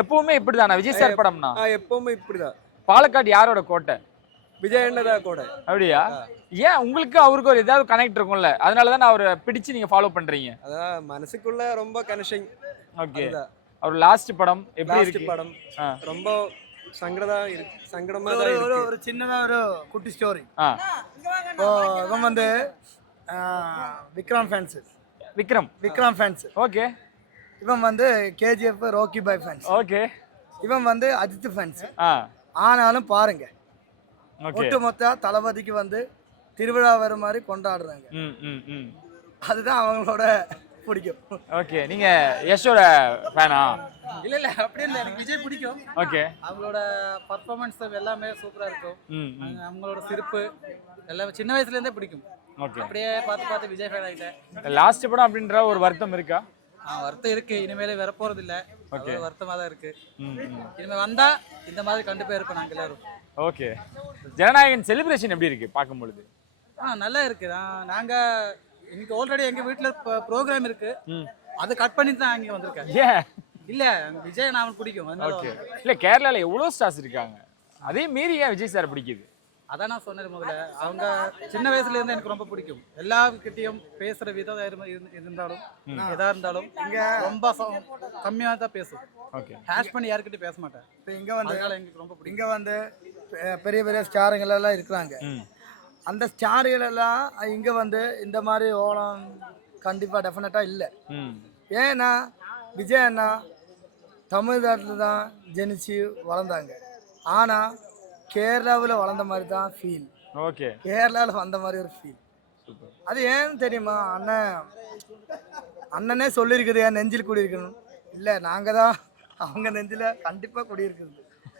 எப்பவுமே இப்படிதானா விஜய் சார் படம்னா? எப்பவுமே இப்படிதான். பாலக்காடு யாரோட கோட்டை? விஜய் அண்ணதான் கூட. அப்படியா? ஏன் உங்களுக்கு அவருக்கு ஒரு ஏதாவது கனெக்ட் இருக்கும்ல, அதனால தான் அவரை பிடிச்சு நீங்க ஃபாலோ பண்றீங்க? அதான் மனசுக்குள்ள ரொம்ப கனெக்ஷன். ஓகே. அவர் லாஸ்ட் படம் எப்படி லாஸ்ட் இருக்கு? படம் ரொம்ப சங்கடமா தான் ஒரு இருக்கு. ஒரு சின்னதா ஒரு குட்டி ஸ்டோரி. ஆ. இவன் வந்து Vikram fans. Vikram fans. Okay. இவன் வந்து கேஜிஎஃப் ரோக்கி பாய் ஃபேன்ஸ். ஓகே. இவன் வந்து அஜித் ஃபேன்ஸ். ஆ. ஆனாலும் பாருங்க, ஓகே. ஒட்டுமொத்த தளபதிக்கு வந்து திருவிழா வர மாதிரி கொண்டாடுறாங்க. அதுதான் அவங்களோட பிடிக்கும். ஓகே. நீங்க யஷோட ஃபேனா? இல்ல அப்படி இல்ல, எனக்கு விஜய் பிடிக்கும். ஓகே. அவங்களோட பர்ஃபார்மன்ஸ் எல்லாமே சூப்பரா இருக்கும். அவங்களோட சிரிப்பு எல்லாமே சின்ன வயசுல இருந்தே பிடிக்கும். ஓகே. அப்படியே பார்த்து விஜய் ஃபேன் ஆயிட்டேன். லாஸ்ட் படம் அப்படின்ற ஒரு வருத்தம் இருக்கா? வருத்தம் இருக்கு, இனிமேல வர போறது இல்ல. ஓகே. வருத்தமா தான் இருக்கு. இனிமே வந்தா இந்த மாதிரி கண்டிப்பா இருப்போம் நாங்க எல்லாரும். ஓகே. ஜனநாயகன் செலிப்ரேஷன் எப்படி இருக்கு பார்க்கும்பொழுது? நல்லா இருக்கு. நாங்க இன்னைக்கு ஆல்ரெடி எங்க வீட்டுல ப்ரோக்ராம் இருக்கு, அதை கட் பண்ணி தான் அங்க வந்திருக்கேன். ஏன்? இல்ல விஜய் நான் பிடிக்கும். ஓகே. இல்ல கேரளால எவ்வளவு ஸ்டார்ஸ் இருக்காங்க, அதே மீறி ஏன் விஜய் சார் பிடிக்குது? அதான் நான் சொன்னது முதல்ல, அவங்க சின்ன வயசுல இருந்து எனக்கு ரொம்ப பிடிக்கும். எல்லார்கிட்டையும் பேசுற விதம் இருந்தாலும் எதா இருந்தாலும் இங்க ரொம்ப கம்மியா தான் பேசும். ஓகே. ஹேஷ் பண்ணி யாருக்கிட்டையும் பேச மாட்டேன். இப்போ இங்க வந்து எங்களுக்கு ரொம்ப பிடிக்கும். இங்க வந்து பெரிய பெரிய ஸ்டாருங்கள் எல்லாம் இருக்கிறாங்க. அந்த ஸ்டார்கள் எல்லாம் இங்க வந்து இந்த மாதிரி ஓலம் கண்டிப்பா டெஃபினட்டா இல்லை. ஏன்னா விஜய் அண்ணா தமிழ்நாட்டில் தான் ஜெனிச்சு வளர்ந்தாங்க. ஆனா கேரளாவில் வளர்ந்த மாதிரி தான் ஃபீல். ஓகே. கேரளாவில் வந்த மாதிரி ஒரு ஃபீல். அது ஏன்னு தெரியுமா? அண்ணனே சொல்லியிருக்குது, என் நெஞ்சில் குடியிருக்கணும். இல்லை, நாங்கள் தான் அவங்க நெஞ்சில் கண்டிப்பாக குடியிருக்குது.